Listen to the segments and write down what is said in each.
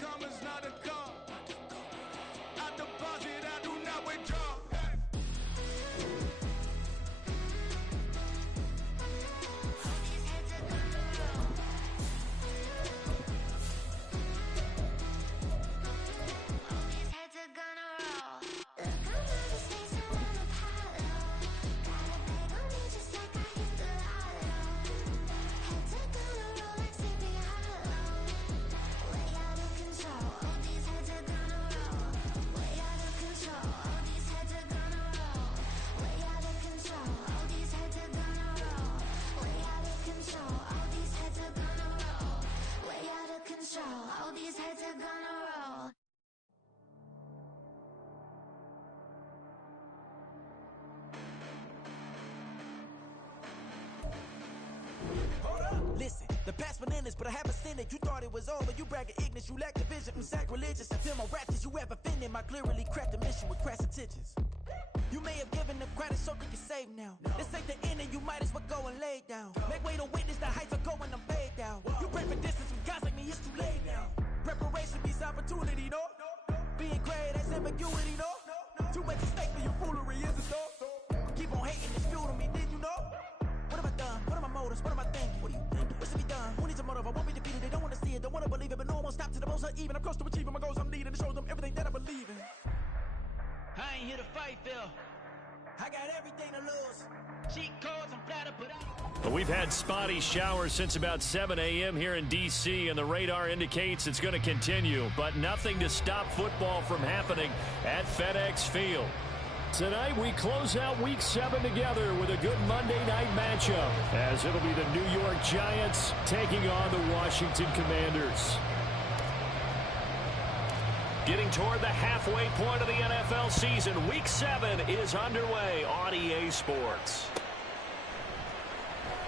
commas, not a call. I deposit, I do not withdraw. All these heads are gonna roll. Hold up, listen, the past bananas, but I haven't seen it. You thought it was over, you bragging ignorance, you lack the vision, I'm sacrilegious. I feel my raptors, you ever offended my clearly crafted mission with crass intentions. You may have given them credit so they can save now. This ain't the end and you might as well go and lay down. Make way to witness the heights are going, I'm paid down. You pray for distance with guys like me, it's too late now. Preparation beats opportunity, no? Being great, that's ambiguity, no? Too much at stake for your foolery, is it though? Keep on hating, it's fuel to me, did you know? What have I done? What are my motives? What am I thinking? What do you think? What should be done? Who needs a motive? I won't be defeated. They don't want to see it, don't want to believe it, but no one won't stop to the most uneven. I'm close to achieving my goals I'm needing to show them everything that I believe in. I ain't here to fight, Phil. I got everything to lose. Cheat codes, I'm flattered, but Well, we've had spotty showers since about 7 a.m. here in D.C., and the radar indicates it's going to continue, but nothing to stop football from happening at FedEx Field. Tonight, we close out Week 7 together with a good Monday night matchup, as it'll be the New York Giants taking on the Washington Commanders. Getting toward the halfway point of the NFL season, Week 7 is underway on EA Sports.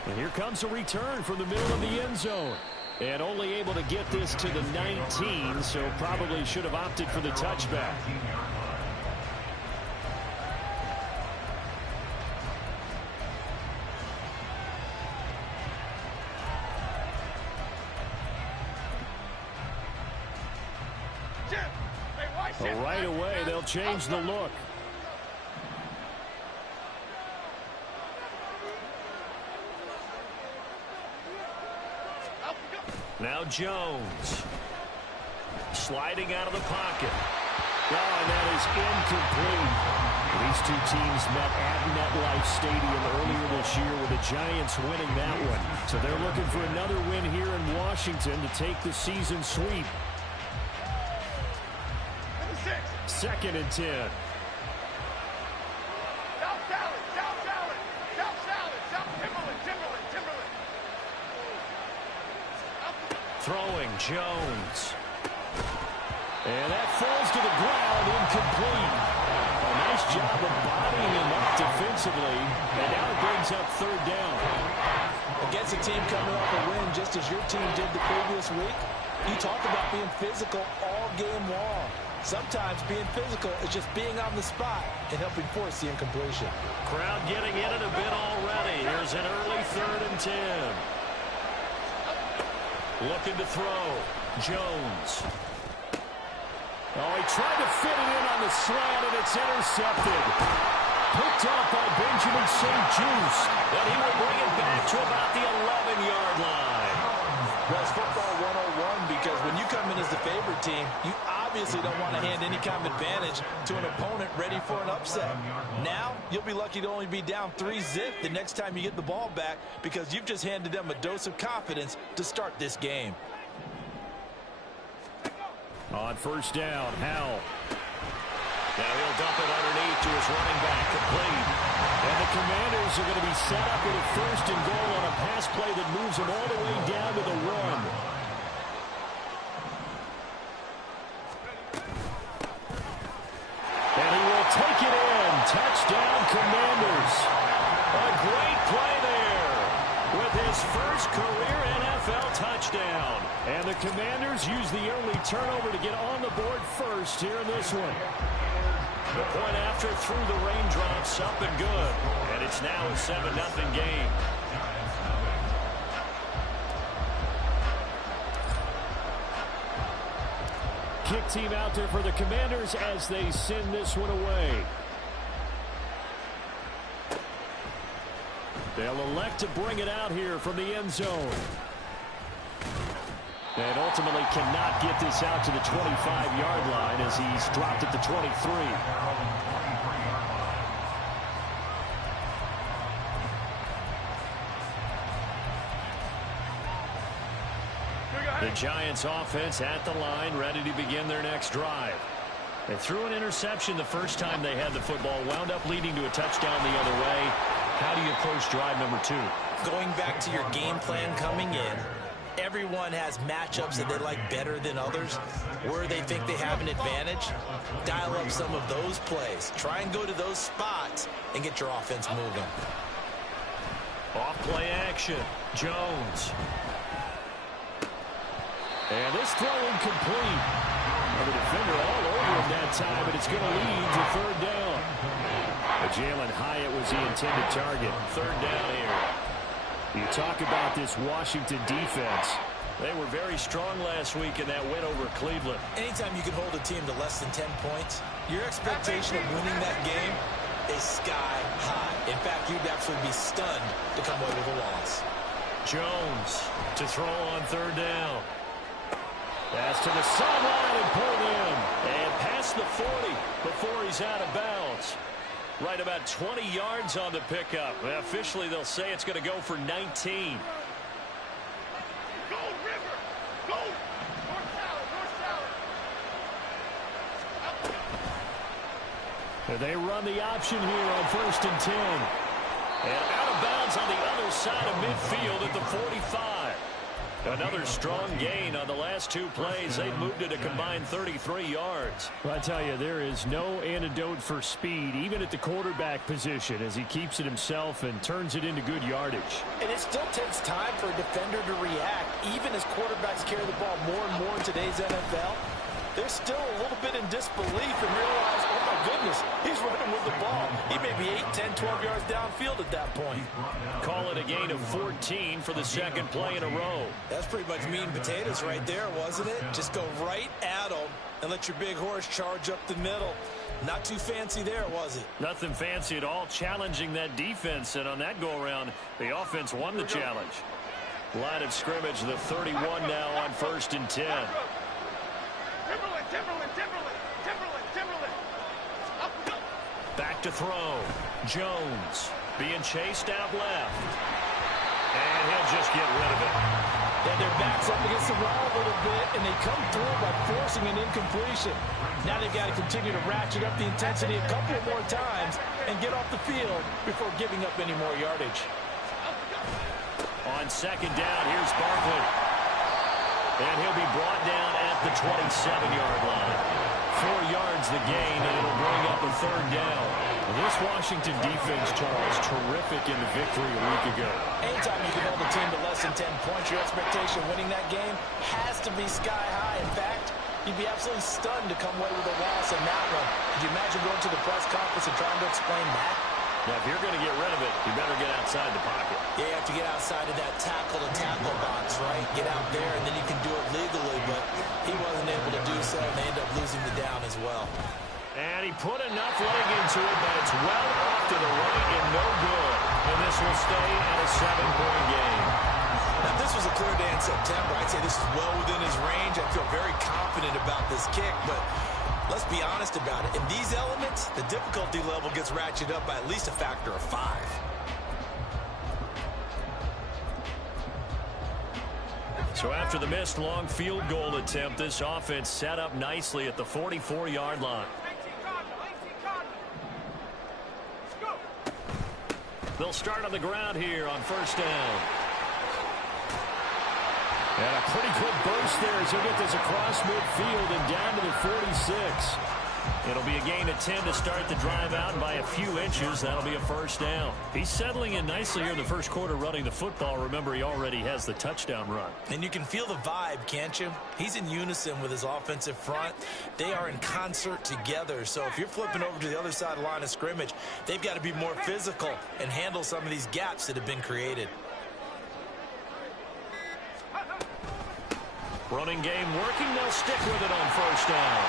And here comes a return from the middle of the end zone. And only able to get this to the 19, so probably should have opted for the touchback. Well, right away, they'll change the look. Now Jones. Sliding out of the pocket. Oh, and that is incomplete. These two teams met at MetLife Stadium earlier this year with the Giants winning that one. So they're looking for another win here in Washington to take the season sweep. 2nd and 10. Throwing Jones. And that falls to the ground, incomplete. A nice job of bodying him up defensively. And now it brings up 3rd down. Against a team coming off a win just as your team did the previous week, you talk about being physical all game long. Sometimes being physical is just being on the spot and helping force the incompletion. Crowd getting in it a bit already. Here's an early 3rd and 10. Looking to throw. Jones. Oh, he tried to fit it in on the slant, and it's intercepted. Picked off by Benjamin St-Juste. And he will bring it back to about the 11-yard line. Well, it's football 101 because when you come in as the favorite team, you obviously don't want to hand any kind of advantage to an opponent ready for an upset. Now, you'll be lucky to only be down 3-zip the next time you get the ball back because you've just handed them a dose of confidence to start this game. On 1st down, Howell. Now he'll dump it underneath to his running back, complete. And the Commanders are going to be set up with a 1st and goal on a pass play that moves them all the way down to the 1. And he will take it in. Touchdown, Commanders. A great play there with his first career NFL touchdown. And the Commanders use the early turnover to get on the board first here in this one. The point after through the raindrops, up and good. And it's now a 7-0 game. kick team out there for the Commanders as they send this one away. They'll elect to bring it out here from the end zone. And ultimately cannot get this out to the 25-yard line as he's dropped at the 23. The Giants offense at the line, ready to begin their next drive. They threw an interception the first time they had the football, wound up leading to a touchdown the other way. How do you approach drive number 2? Going back to your game plan coming in, everyone has matchups that they like better than others, where they think they have an advantage. Dial up some of those plays. Try and go to those spots and get your offense moving. Off play action. Jones. And this throw incomplete. Well, the defender all over him that time, but it's going to lead to third down. But Jalen Hyatt was the intended target. Third down here. You talk about this Washington defense. They were very strong last week in that win over Cleveland. Anytime you can hold a team to less than 10 points, your expectation of winning that game is sky high. In fact, you'd absolutely be stunned to come away with a loss. Jones to throw on third down. Pass to the sideline and pulled in. And past the 40 before he's out of bounds. Right about 20 yards on the pickup. Well, officially, they'll say it's going to go for 19. Go, River! Go! More salad! They run the option here on 1st and 10. And out of bounds on the other side of midfield at the 45. Another strong gain on the last 2 plays. They've moved it a combined 33 yards. Well, I tell you, there is no antidote for speed, even at the quarterback position, as he keeps it himself and turns it into good yardage. And it still takes time for a defender to react, even as quarterbacks carry the ball more and more in today's NFL. They're still a little bit in disbelief and realize, oh my goodness, he's running with the ball. He may be 8, 10, 12 yards downfield at that point. Call it a gain of 14 for the second play in a row. That's pretty much meat and potatoes right there, wasn't it? Just go right at them and let your big horse charge up the middle. Not too fancy there, was it? Nothing fancy at all, challenging that defense, and on that go-around, the offense won the challenge. Line of scrimmage, the 31 now on 1st and 10. Back to throw. Jones being chased out left. And he'll just get rid of it. Then their backs up against the wall a little bit, and they come through by forcing an incompletion. Now they've got to continue to ratchet up the intensity a couple more times and get off the field before giving up any more yardage. On second down, here's Barkley. And he'll be brought down at the 27-yard line. 4 yards the gain, and it'll bring up a third down. This Washington defense, Charles, terrific in the victory a week ago. Anytime you can hold a team to less than 10 points, your expectation of winning that game has to be sky high. In fact, you'd be absolutely stunned to come away with a loss in that one. Could you imagine going to the press conference and trying to explain that? Now, if you're going to get rid of it, you better get outside the pocket. Yeah, you have to get outside of that tackle-to-tackle box, right? Get out there, and then you can do it legally, but he wasn't able to do so, and they end up losing the down as well. And he put enough leg into it, but it's well off to the right and no good. And this will stay at a 7-point game. Now, this was a clear day in September. I'd say this is well within his range. I feel very confident about this kick, but let's be honest about it. In these elements, the difficulty level gets ratcheted up by at least a factor of 5. So after the missed long field goal attempt, this offense set up nicely at the 44-yard line. They'll start on the ground here on 1st down. And a pretty quick burst there as he'll get this across midfield and down to the 46. It'll be a gain of 10 to start the drive out, and by a few inches, that'll be a 1st down. He's settling in nicely here in the first quarter running the football. Remember, he already has the touchdown run. And you can feel the vibe, can't you? He's in unison with his offensive front. They are in concert together. So if you're flipping over to the other side of the line of scrimmage, they've got to be more physical and handle some of these gaps that have been created. Running game working. They'll stick with it on 1st touchdown.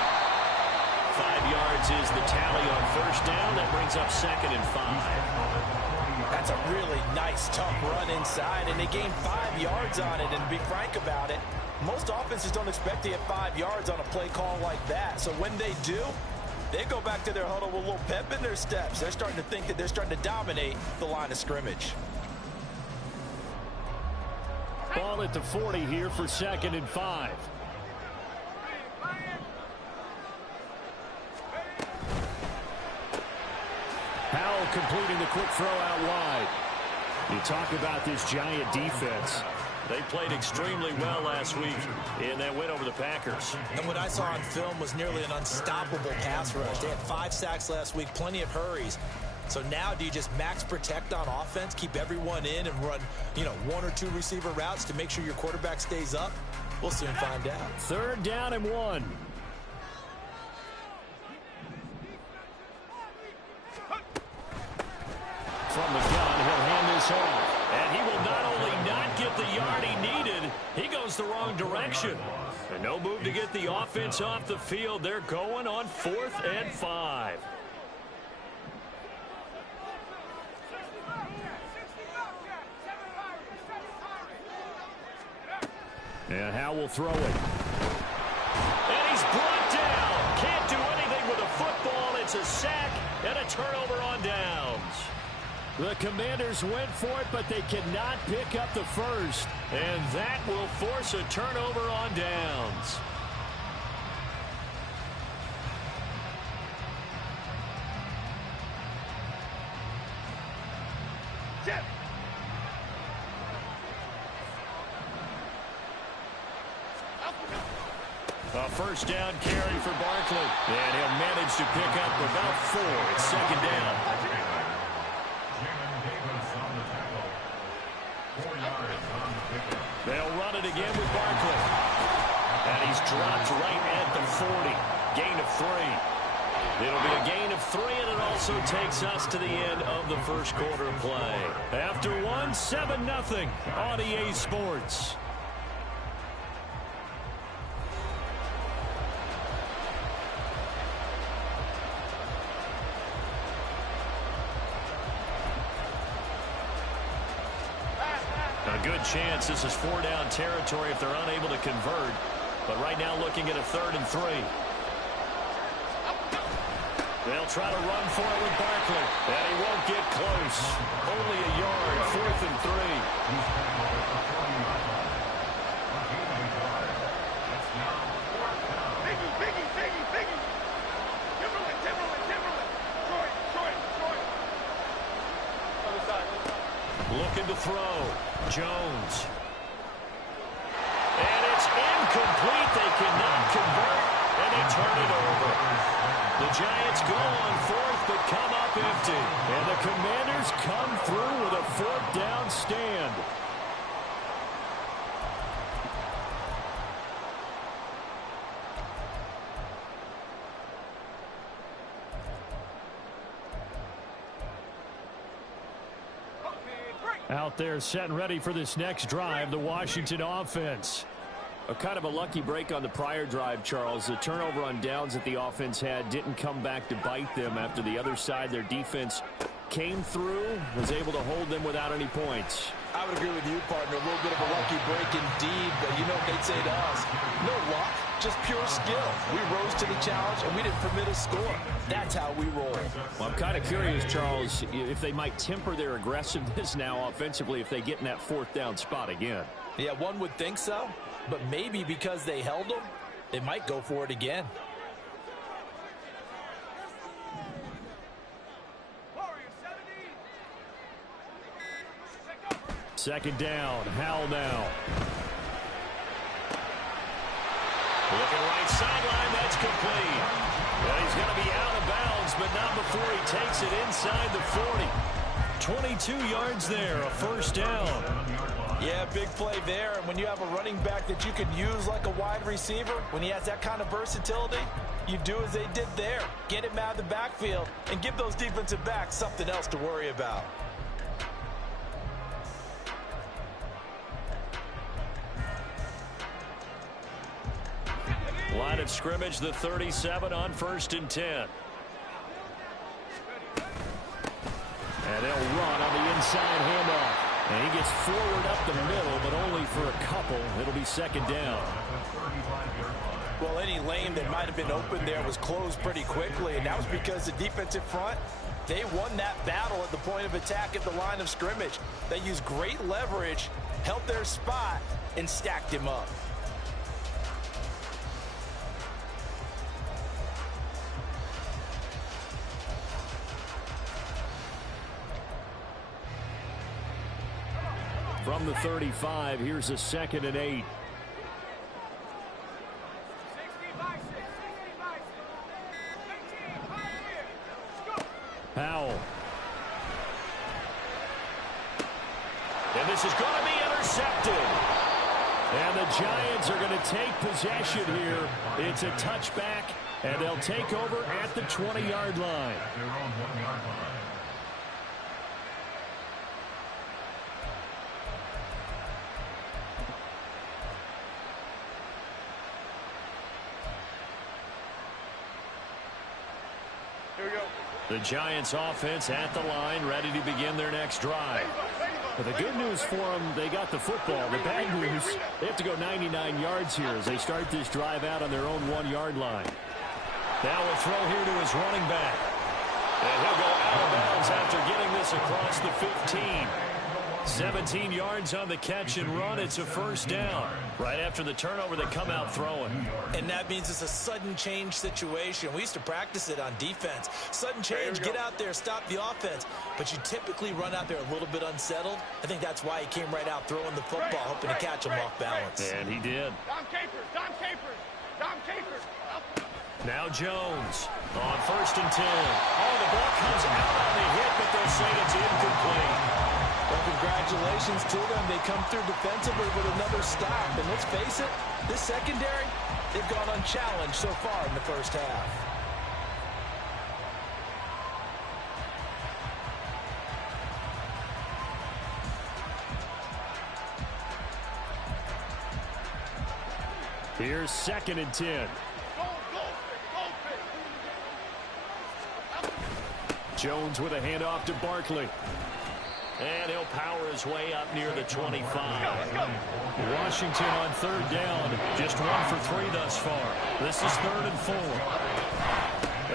5 yards is the tally on first down. That brings up 2nd and 5. That's a really nice, tough run inside, and they gained 5 yards on it. And to be frank about it, most offenses don't expect to get 5 yards on a play call like that. So when they do, they go back to their huddle with a little pep in their steps. They're starting to think that they're starting to dominate the line of scrimmage. Ball at the 40 here for 2nd and 5. Howell completing the quick throw out wide. You talk about this Giant defense. They played extremely well last week in that win over the Packers. And what I saw on film was nearly an unstoppable pass rush. They had 5 sacks last week, plenty of hurries. So now do you just max protect on offense, keep everyone in and run, 1 or 2 receiver routes to make sure your quarterback stays up? We'll soon find out. 3rd down and 1. From the gun, he'll hand this off. And he will not only not get the yard he needed, he goes the wrong direction. And no move to get the offense off the field. They're going on 4th and 5. And Howell will throw it. And he's brought down. Can't do anything with a football. It's a sack and a turnover on downs. The Commanders went for it, but they cannot pick up the first. And that will force a turnover on downs. A first down carry for Barkley. And he'll manage to pick up about 4. It's 2nd down. They'll run it again with Barkley. And he's dropped right at the 40. Gain of 3. It'll be a gain of 3, and it also takes us to the end of the first quarter of play. After 1, 7-0 on EA Sports. A good chance this is 4-down territory if they're unable to convert. But right now looking at a 3rd and 3. They'll try to run for it with Barkley. And he won't get close. Only a yard, 4th and 3. Looking to throw. Jones. And it's incomplete. They cannot convert, and they turn it over. The Giants go on 4th, but come up empty. And the Commanders come through with a 4th down stand. Out there set and ready for this next drive, the Washington offense. A kind of a lucky break on the prior drive, Charles. The turnover on downs that the offense had didn't come back to bite them after the other side. Their defense came through, was able to hold them without any points. I would agree with you, partner. A little bit of a lucky break indeed, but you know what they'd say to us? No luck, just pure skill. We rose to the challenge, and we didn't permit a score. That's how we roll. Well, I'm kind of curious, Charles, if they might temper their aggressiveness now offensively if they get in that 4th down spot again. Yeah, one would think so, but maybe because they held them, they might go for it again. 2nd down, Howell now. Looking right sideline, that's complete. Well, he's going to be out of bounds, but not before he takes it inside the 40. 22 yards there, a 1st down. Yeah, big play there. And when you have a running back that you can use like a wide receiver, when he has that kind of versatility, you do as they did there. Get him out of the backfield and give those defensive backs something else to worry about. Line of scrimmage, the 37 on 1st and 10. And they'll run on the inside handoff. And he gets forward up the middle, but only for a couple. It'll be 2nd down. Well, any lane that might have been open there was closed pretty quickly, and that was because the defensive front, they won that battle at the point of attack at the line of scrimmage. They used great leverage, held their spot, and stacked him up. From the 35, here's a 2nd and 8. Powell. And this is going to be intercepted. And the Giants are going to take possession here. It's a touchback, and they'll take over at the 20-yard line. The Giants offense at the line, ready to begin their next drive. But the good news for them, they got the football. The bad news, they have to go 99 yards here as they start this drive out on their own 1-yard line. Now a throw here to his running back. And he'll go out of bounds after getting this across the 15. 17 yards on the catch and run. It's a 1st down. Right after the turnover, they come out throwing. And that means it's a sudden change situation. We used to practice it on defense. Sudden change, get out there, stop the offense. But you typically run out there a little bit unsettled. I think that's why he came right out throwing the football, hoping to catch him off balance. And he did. Dom Capers. Now Jones on 1st and 10. Oh, the ball comes out on the hit, but they'll say it's incomplete. Well, congratulations to them. They come through defensively with another stop. And let's face it, this secondary, they've gone unchallenged so far in the first half. Here's 2nd and 10. Jones with a handoff to Barkley. And he'll power his way up near the 25. Washington on 3rd down. Just 1 for 3 thus far. This is 3rd and 4.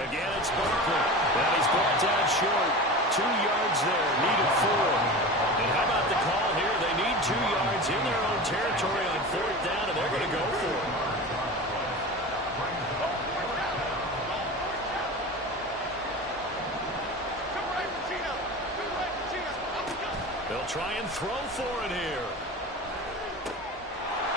Again, it's Barkley. And he's brought down short. 2 yards there. Needed 4. And how about the call here? They need 2 yards in their own territory on 4th down, and they're going to go for it. They'll try and throw for it here.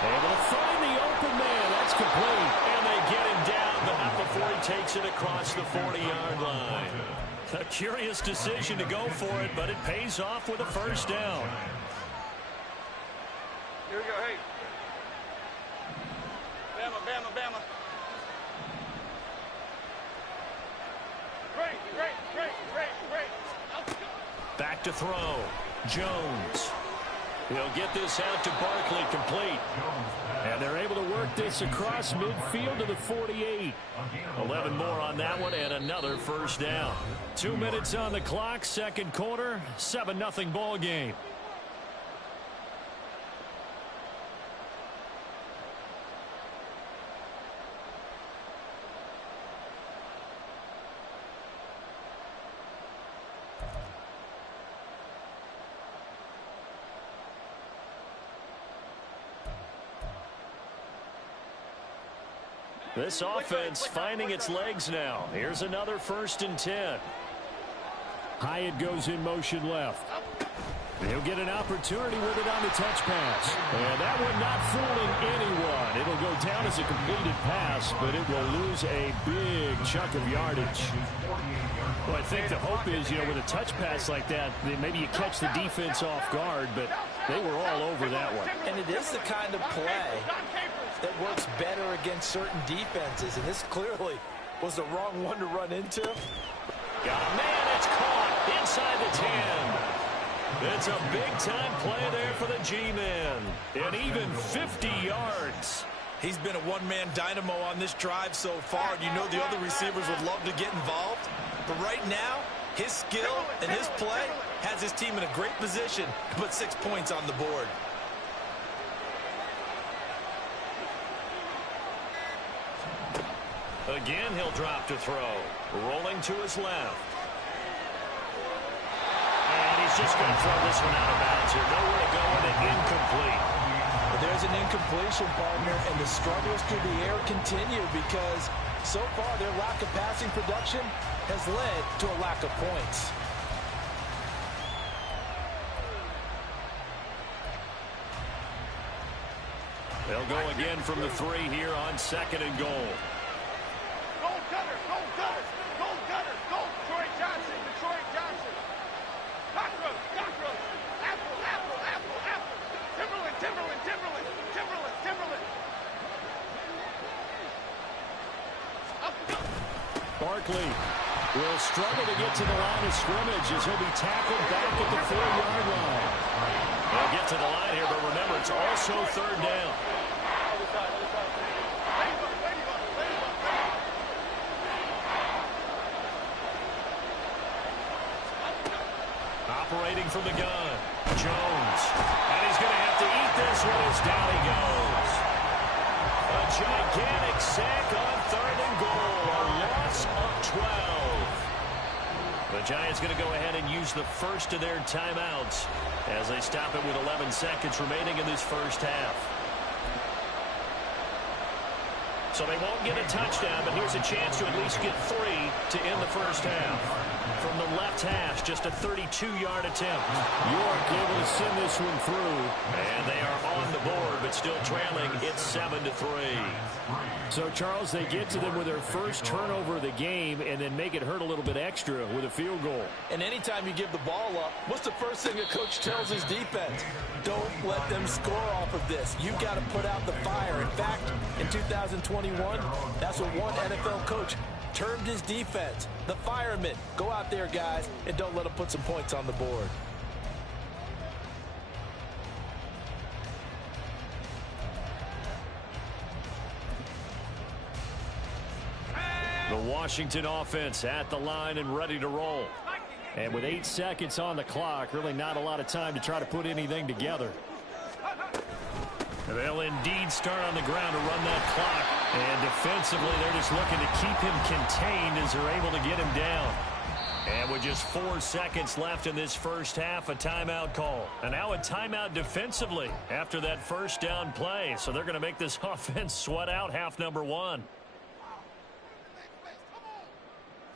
Able to find the open man. That's complete. And they get him down, but not before he takes it across the 40-yard line. A curious decision to go for it, but it pays off with a 1st down. Here we go, hey. Bama. Great. Back to throw. Jones. He'll get this out to Barkley, complete. And they're able to work this across midfield to the 48. 11 more on that one and another 1st down. 2 minutes on the clock, 2nd quarter, 7-0 ball game. This offense finding its legs now. Here's another 1st and 10. Hyatt goes in motion left. He'll get an opportunity with it on the touch pass. And that one not fooling anyone. It'll go down as a completed pass, but it will lose a big chunk of yardage. Well, I think the hope is, with a touch pass like that, maybe you catch the defense off guard, but they were all over that one. And it is the kind of play that works better against certain defenses, and this clearly was the wrong one to run into. Got a man, it's caught inside the 10. It's a big-time play there for the G-men. And even 50 yards. He's been a one-man dynamo on this drive so far. You know the other receivers would love to get involved. But right now, his skill and his play has his team in a great position to put 6 points on the board. Again, he'll drop to throw. Rolling to his left. And he's just going to throw this one out of bounds here. Nowhere to go with it. Incomplete. But there's an incompletion, partner, and the struggles through the air continue because so far their lack of passing production has led to a lack of points. They'll go again from the 3 here on 2nd and goal. Gold Gunner, Gold Gunner, Gold Gunner, Gold. Detroit Johnson, Detroit Johnson. Cockroach, Cockroach. Apple, Apple, Apple, Apple. Timberland, Timberland, Timberland, Timberland, Timberland. Barkley will struggle to get to the line of scrimmage as he'll be tackled back at the 4-yard line. They'll get to the line here, but remember, it's also 3rd down. Operating from the gun, Jones. And he's going to have to eat this one as down he goes. A gigantic sack on 3rd and goal. A loss of 12. The Giants going to go ahead and use the first of their timeouts as they stop it with 11 seconds remaining in this first half. So they won't get a touchdown, but here's a chance to at least get 3 to end the first half. From the left hash, just a 32-yard attempt. York able to send this one through. And they are on the board, but still trailing. It's 7-3. So, Charles, they get to them with their first turnover of the game and then make it hurt a little bit extra with a field goal. And anytime you give the ball up, what's the first thing a coach tells his defense? Don't let them score off of this. You've got to put out the fire. In fact, in 2021, that's what one NFL coach termed his defense. The firemen. Go out there, guys, and don't let them put some points on the board. The Washington offense at the line and ready to roll. And with 8 seconds on the clock, really not a lot of time to try to put anything together. They'll indeed start on the ground to run that clock. And defensively, they're just looking to keep him contained as they're able to get him down. And with just 4 seconds left in this first half, a timeout call. And now a timeout defensively after that first down play. So they're going to make this offense sweat out half number 1.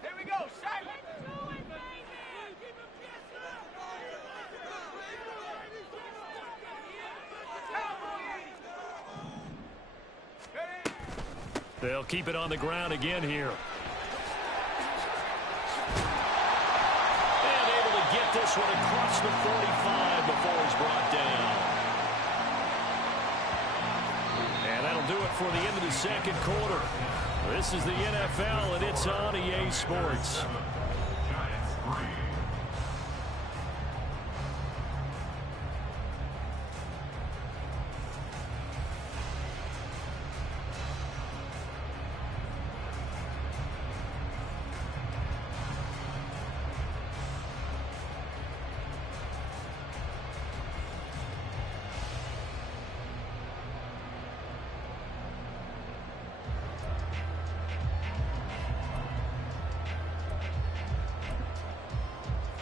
Here we go, silent. They'll keep it on the ground again here. And able to get this one across the 45 before he's brought down. And that'll do it for the end of the second quarter. This is the NFL, and it's on EA Sports.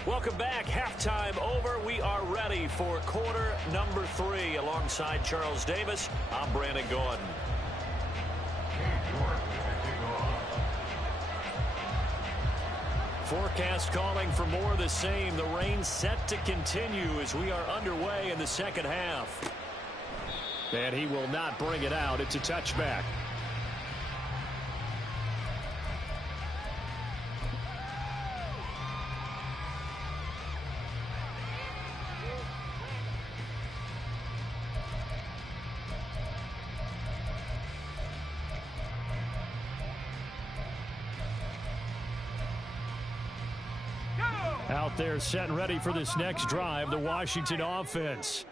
Welcome back. Halftime over. We are ready for quarter number 3. Alongside Charles Davis, I'm Brandon Gordon. Forecast calling for more of the same. The rain set to continue as we are underway in the second half. And he will not bring it out. It's a touchback. Out there set and ready for this next drive, the Washington offense.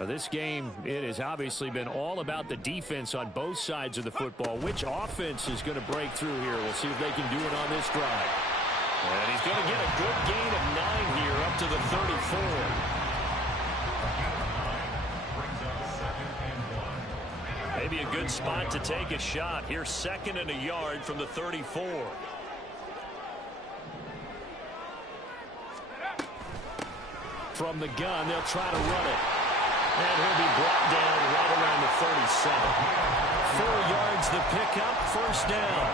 Now, this game, it has obviously been all about the defense on both sides of the football. Which offense is going to break through here? We'll see if they can do it on this drive. And he's going to get a good gain of 9 here up to the 34. Maybe a good spot to take a shot. Here's 2nd and a yard from the 34. From the gun, they'll try to run it. And he'll be brought down right around the 37. 4 yards the pickup, 1st down.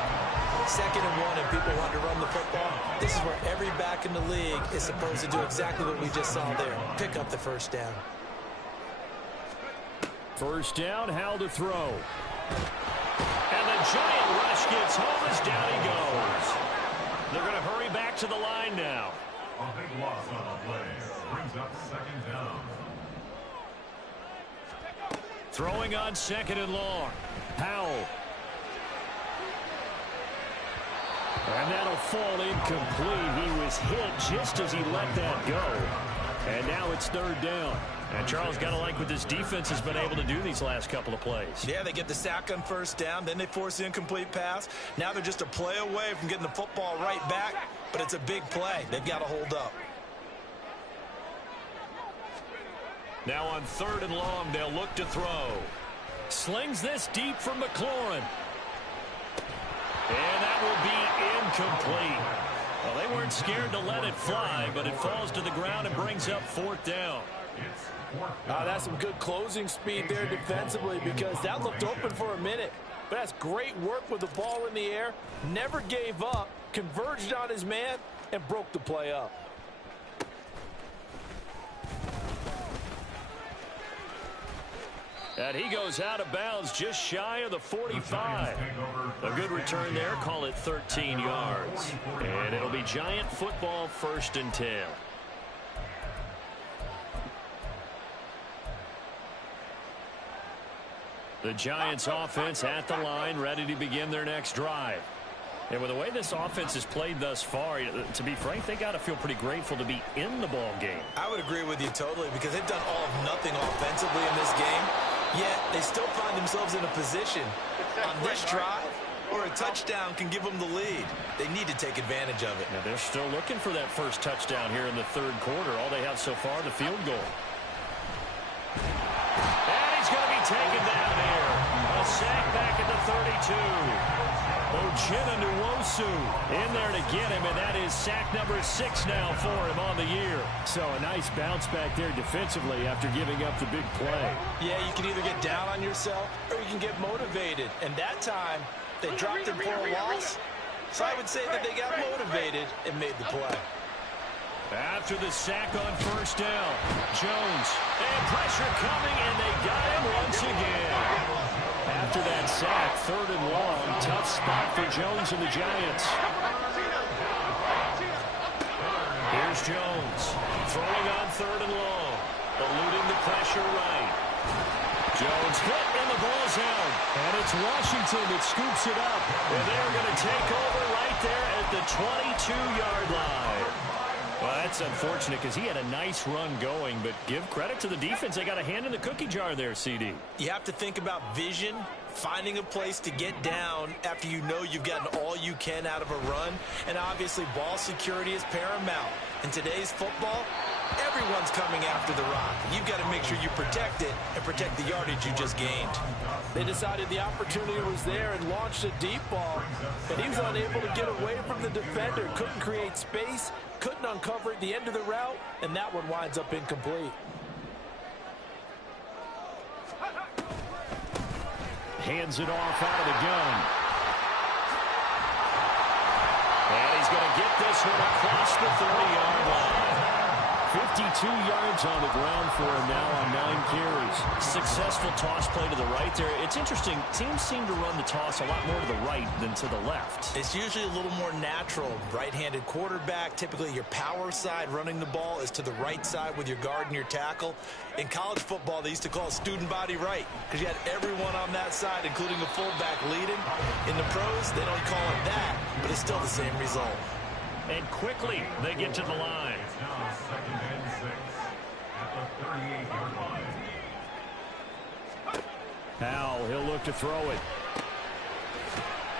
2nd and 1, and people want to run the football. This is where every back in the league is supposed to do exactly what we just saw there. Pick up the 1st down. 1st down, how to throw. And the giant rush gets home as down he goes. They're going to hurry back to the line now. A big loss on the play. Brings up 2nd down. Throwing on 2nd and long. Powell. And that'll fall incomplete. He was hit just as he let that go. And now it's 3rd down. And Charles, got to like what this defense has been able to do these last couple of plays. Yeah, they get the sack on 1st down, then they force the incomplete pass. Now they're just a play away from getting the football right back, but it's a big play. They've got to hold up. Now on 3rd and long, they'll look to throw. Slings this deep from McLaurin. And that will be incomplete. Well, they weren't scared to let it fly, but it falls to the ground and brings up 4th down. That's some good closing speed there defensively, because that looked open for a minute. But that's great work with the ball in the air. Never gave up, converged on his man, and broke the play up. And he goes out of bounds just shy of the 45. A good return there. Call it 13 yards. And it'll be Giant football, 1st and 10. The Giants offense at the line, ready to begin their next drive. And with the way this offense has played thus far, to be frank, they got to feel pretty grateful to be in the ball game. I would agree with you totally, because they've done all of nothing offensively in this game, yet they still find themselves in a position on this drive or a touchdown can give them the lead. They need to take advantage of it. Now they're still looking for that 1st touchdown here in the 3rd quarter. All they have so far, the field goal. And he's going to be taken down here. A sack back at the 32. Ojeda Nwosu in there to get him, and that is sack number 6 now for him on the year. So a nice bounce back there defensively after giving up the big play. Yeah, you can either get down on yourself or you can get motivated. And that time, they dropped him for a loss. So I would say that they got motivated and made the play. After the sack on 1st down, Jones, and pressure coming, and they got him once again. After that sack, 3rd and long, tough spot for Jones and the Giants. Here's Jones, throwing on 3rd and long, eluding the pressure right. Jones hit, and the ball's out. And it's Washington that scoops it up. And they're going to take over right there at the 22-yard line. Well, that's unfortunate because he had a nice run going, but give credit to the defense. They got a hand in the cookie jar there, CD. You have to think about vision, finding a place to get down after you know you've gotten all you can out of a run, and obviously ball security is paramount. In today's football, everyone's coming after the rock. You've got to make sure you protect it and protect the yardage you just gained. They decided the opportunity was there and launched a deep ball, but he was unable to get away from the defender, couldn't create space, couldn't uncover at the end of the route, and that one winds up incomplete. Hands it off out of the gun. And he's going to get this one across the 30-yard line. 52 yards on the ground for him now on 9 carries. Successful toss play to the right there. It's interesting. Teams seem to run the toss a lot more to the right than to the left. It's usually a little more natural. Right-handed quarterback, typically your power side running the ball is to the right side with your guard and your tackle. In college football, they used to call it student body right because you had everyone on that side, including a fullback leading. In the pros, they don't call it that, but it's still the same result. And quickly, they get to the line. It's now 2nd and 6 at the 38-yard line. Howell, he'll look to throw it.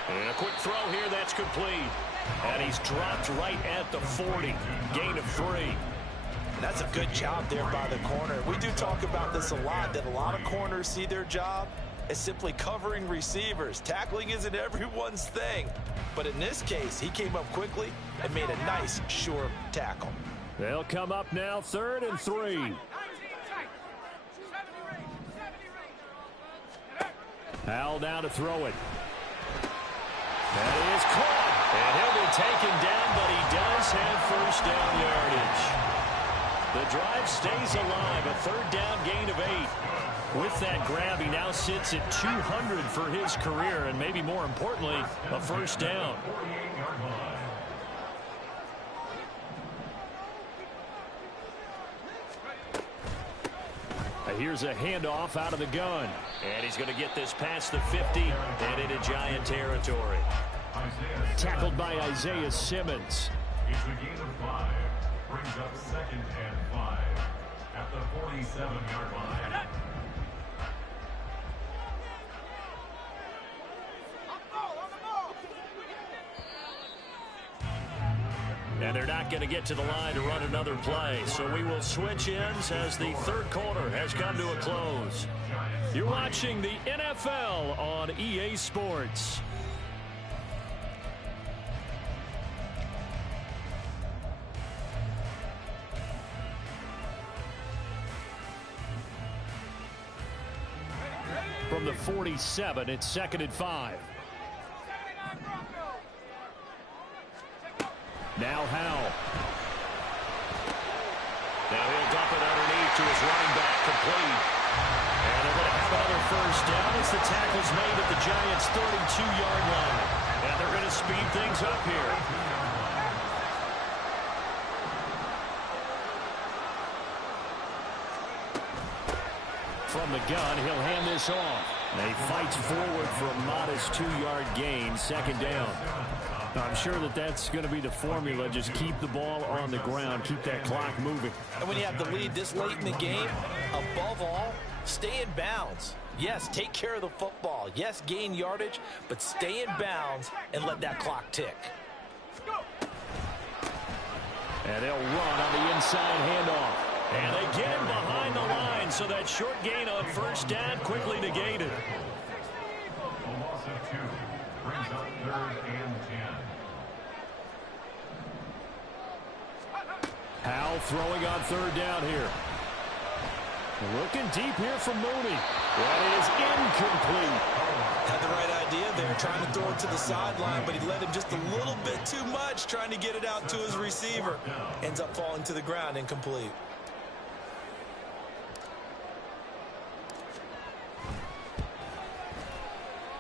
And a quick throw here, that's complete. And he's dropped right at the 40. Gain of 3. That's a good job there by the corner. We do talk about this a lot, that a lot of corners see their job as simply covering receivers. Tackling isn't everyone's thing. But in this case, he came up quickly and made a nice, sure tackle. They'll come up now, 3rd and 3. Howell now to throw it. That is caught. And he'll be taken down, but he does have first down yardage. The drive stays alive, a 3rd down gain of 8. With that grab, he now sits at 200 for his career, and maybe more importantly, a first down. Here's a handoff out of the gun. And he's going to get this past the 50 and into Giant territory. Tackled by Isaiah Simmons. It's a gain of 5. Brings up 2nd and 5 at the 47-yard line. And they're not going to get to the line to run another play. So we will switch ends as the 3rd quarter has come to a close. You're watching the NFL on EA Sports. From the 47, it's 2nd and 5. Now Howell. Now he'll dump it underneath to his running back, complete. And they're going to have another first down as the tackle's made at the Giants' 32-yard line. And they're going to speed things up here. From the gun, he'll hand this off. And he fights forward for a modest 2-yard gain, 2nd down. I'm sure that's going to be the formula. Just keep the ball on the ground, keep that clock moving. And when you have the lead this late in the game, above all, stay in bounds. Yes, take care of the football. Yes, gain yardage, but stay in bounds and let that clock tick. And they'll run on the inside handoff. And they get him behind the line, so that short gain on first down quickly negated. A loss of 2 brings up 3rd and 10. Howell throwing on 3rd down here. Looking deep here from Mooney. That is incomplete. Had the right idea there, trying to throw it to the sideline, but he let him just a little bit too much, trying to get it out to his receiver. Ends up falling to the ground, incomplete.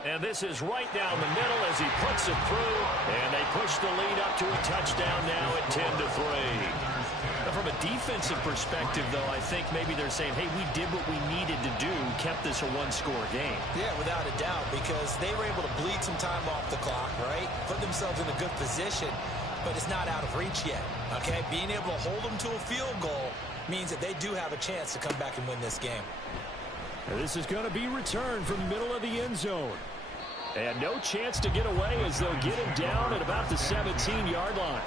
And this is right down the middle as he puts it through. And they push the lead up to a touchdown now at 10-3. From a defensive perspective, though, I think maybe they're saying, hey, we did what we needed to do, kept this a one-score game. Yeah, without a doubt, because they were able to bleed some time off the clock, right? Put themselves in a good position, but it's not out of reach yet, okay? Being able to hold them to a field goal means that they do have a chance to come back and win this game. And this is going to be returned from the middle of the end zone. And no chance to get away as they'll get him down at about the 17-yard line.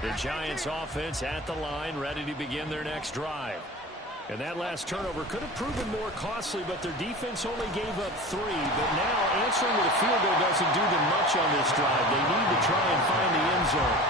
The Giants offense at the line, ready to begin their next drive. And that last turnover could have proven more costly, but their defense only gave up 3. But now answering with a field goal doesn't do them much on this drive. They need to try and find the end zone.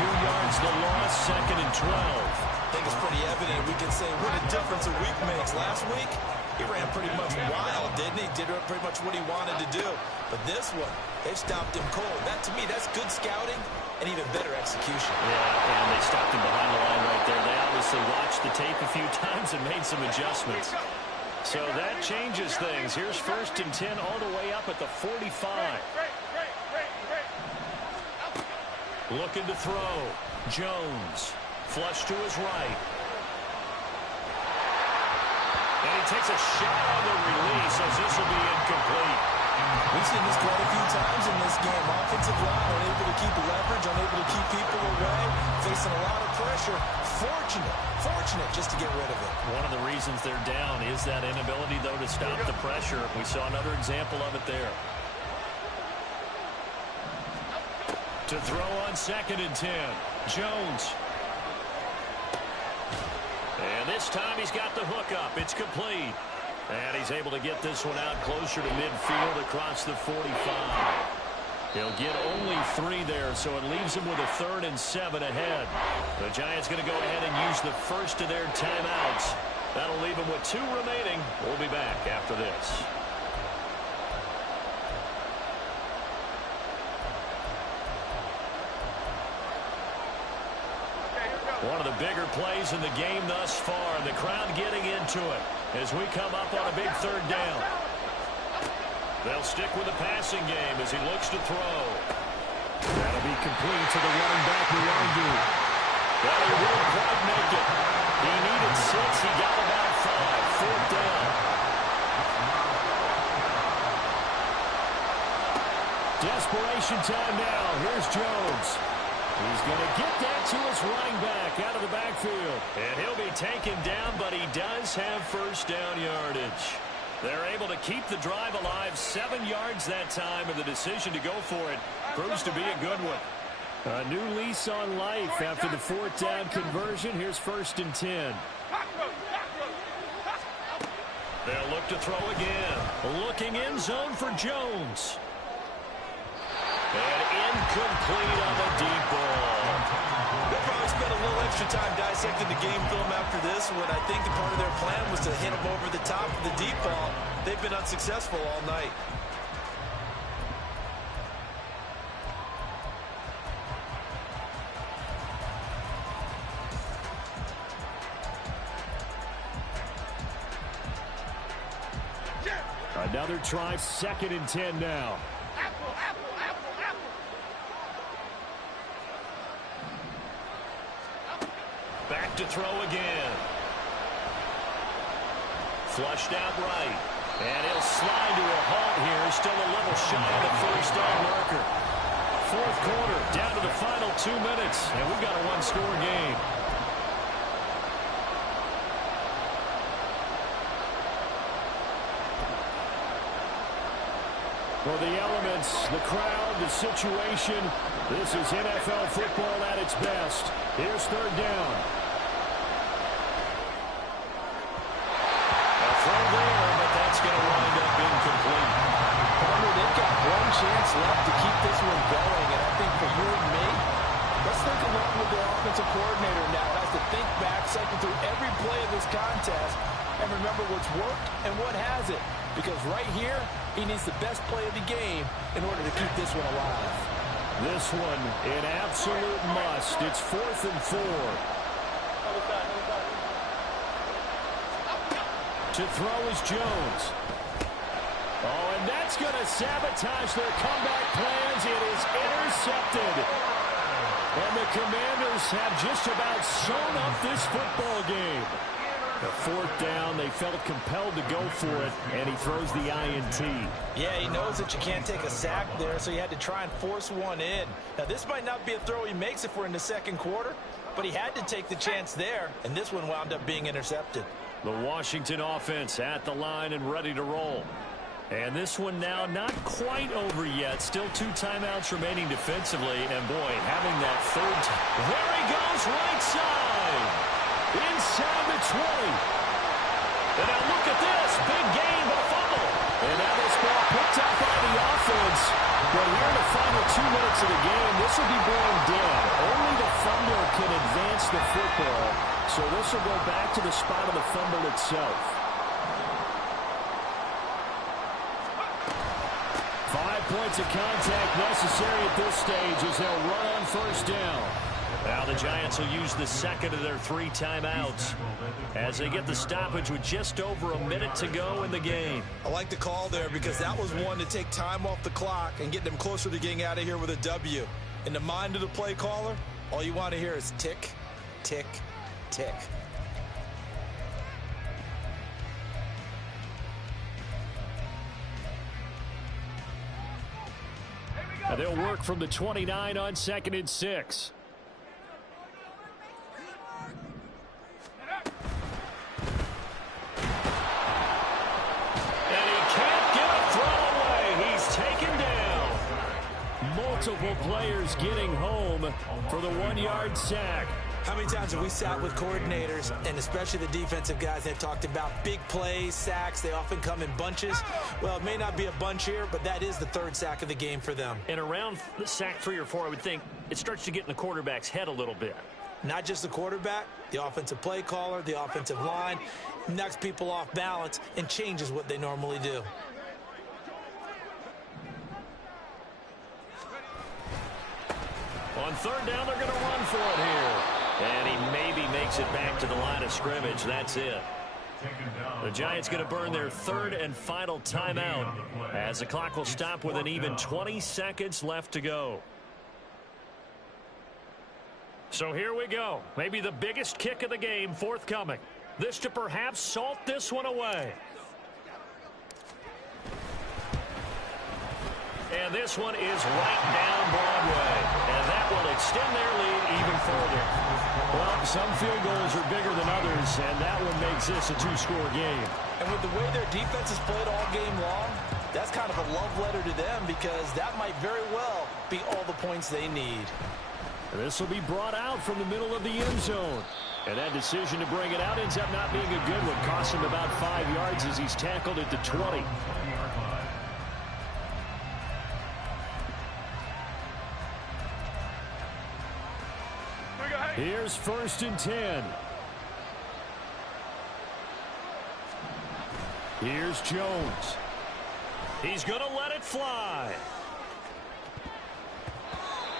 2 yards the loss, 2nd and 12. I think it's pretty evident. We can say what a difference a week makes. Last week, he ran pretty much wild, didn't he? Did pretty much what he wanted to do. But this one, they've stopped him cold. That, to me, that's good scouting and even better execution. Yeah, and they stopped him behind the line right there. They obviously watched the tape a few times and made some adjustments. So that changes things. Here's 1st and 10 all the way up at the 45. Looking to throw. Jones. Flush to his right. And he takes a shot on the release as this will be incomplete. We've seen this quite a few times in this game. Offensive line unable to keep leverage, unable to keep people away, facing a lot of pressure. Fortunate just to get rid of it. One of the reasons they're down is that inability, though, to stop the pressure. We saw another example of it there. To throw on 2nd and 10. Jones. And this time he's got the hook up. It's complete. And he's able to get this one out closer to midfield across the 45. He'll get only 3 there, so it leaves him with a 3rd and 7 ahead. The Giants going to go ahead and use the first of their timeouts. That'll leave him with 2 remaining. We'll be back after this. One of the bigger plays in the game thus far. The crowd getting into it as we come up on a big 3rd down. They'll stick with the passing game as he looks to throw. That'll be complete to the running back, Mamba. Well, he won't quite make it. He needed 6. He got about 5. 4th down. Desperation time now. Here's Jones. He's going to get that to his running back out of the backfield. And he'll be taken down, but he does have 1st down yardage. They're able to keep the drive alive. 7 yards that time, and the decision to go for it proves to be a good one. A new lease on life after the 4th down conversion. Here's 1st and 10. They'll look to throw again. Looking in zone for Jones. And incomplete on the deep ball. They'll probably spend a little extra time dissecting the game film after this when I think the part of their plan was to hit them over the top of the deep ball. They've been unsuccessful all night. Another try, 2nd and 10 now. Back to throw again. Flushed out right. And he'll slide to a halt here. Still a little shy of the 1st down marker. 4th quarter, down to the final 2 minutes. And we've got a 1-score game. Well, the elements, the crowd, the situation. This is NFL football at its best. Here's 3rd down. A throw there, but that's going to wind up incomplete. They've got 1 chance left to keep this one going, and I think for you and me, let's think along with the offensive coordinator now. Has to think back, cycle through every play of this contest, and remember what's worked and what hasn't. Because right here, he needs the best play of the game in order to keep this one alive. This one, an absolute must. It's 4th and 4. To throw is Jones. Oh, and that's going to sabotage their comeback plans. It is intercepted. And the Commanders have just about sewn up this football game. The 4th down, they felt compelled to go for it, and he throws the INT. Yeah, he knows that you can't take a sack there, so he had to try and force one in. Now, this might not be a throw he makes if we're in the 2nd quarter, but he had to take the chance there, and this one wound up being intercepted. The Washington offense at the line and ready to roll. And this one now not quite over yet. Still 2 timeouts remaining defensively, and boy, having that 3rd time. There he goes, right side. Inside the 20. And now look at this. Big gain, but a fumble. And now this ball picked up by the offense. But here in the final 2 minutes of the game, this will be going dead. Only the fumbler can advance the football. So this will go back to the spot of the fumble itself. 5 points of contact necessary at this stage as they'll run on 1st down. Now the Giants will use the 2nd of their 3 timeouts as they get the stoppage with just over a minute to go in the game. I like the call there because that was one to take time off the clock and get them closer to getting out of here with a W. In the mind of the play caller, all you want to hear is tick, tick, tick. And they'll work from the 29 on 2nd and 6. And he can't get a throw away. He's taken down. Multiple players getting home for the 1-yard sack. How many times have we sat with coordinators, and especially the defensive guys, that talked about big plays, sacks? They often come in bunches. Well, it may not be a bunch here, but that is the 3rd sack of the game for them. And around the sack 3 or 4, I would think it starts to get in the quarterback's head a little bit. Not just the quarterback, the offensive play caller, the offensive line, knocks people off balance and changes what they normally do. On 3rd down, they're going to run for it here. And he maybe makes it back to the line of scrimmage. That's it. The Giants going to burn their 3rd and final timeout as the clock will stop with an even 20 seconds left to go. So here we go. Maybe the biggest kick of the game forthcoming. This to perhaps salt this one away. And this one is right down Broadway. And that will extend their lead even further. Well, some field goals are bigger than others, and that one makes this a 2-score game. And with the way their defense has played all game long, that's kind of a love letter to them, because that might very well be all the points they need. And this will be brought out from the middle of the end zone. And that decision to bring it out ends up not being a good one. Cost him about 5 yards as he's tackled at the 20. Here's 1st and 10. Here's Jones. He's going to let it fly.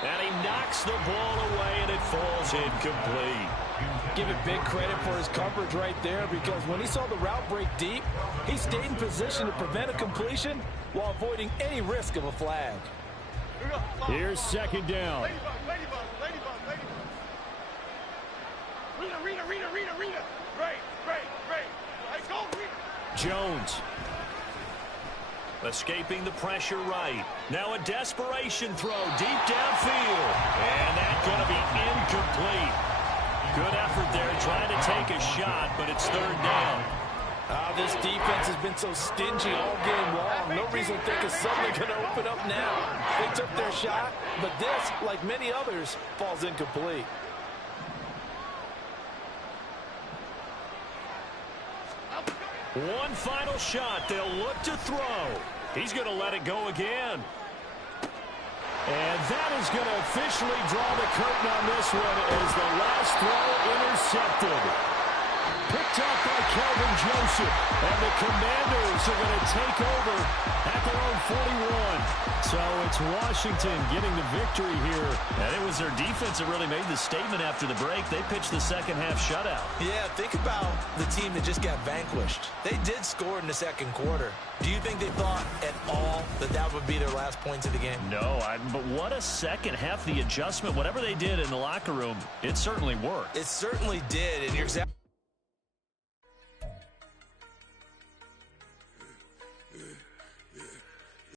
And he knocks the ball away, and it falls incomplete. Give it big credit for his coverage right there, because when he saw the route break deep, he stayed in position to prevent a completion while avoiding any risk of a flag. Here's 2nd down. Rita. Great. Hey, go, Rita. Jones. Escaping the pressure right. Now a desperation throw deep downfield. And that's going to be incomplete. Good effort there trying to take a shot, but it's 3rd down. This defense has been so stingy all game long. No reason to think it's suddenly going to open up now. They took their shot, but this, like many others, falls incomplete. One final shot. They'll look to throw. He's going to let it go again. And that is going to officially draw the curtain on this one as the last throw intercepted. Picked up by Kelvin Joseph. And the Commanders are going to take over at their own 41. So it's Washington getting the victory here. And it was their defense that really made the statement after the break. They pitched the second half shutout. Yeah, think about the team that just got vanquished. They did score in the 2nd quarter. Do you think they thought at all that that would be their last points of the game? No, but what a second half. The adjustment, whatever they did in the locker room, it certainly worked. It certainly did, and you're exactly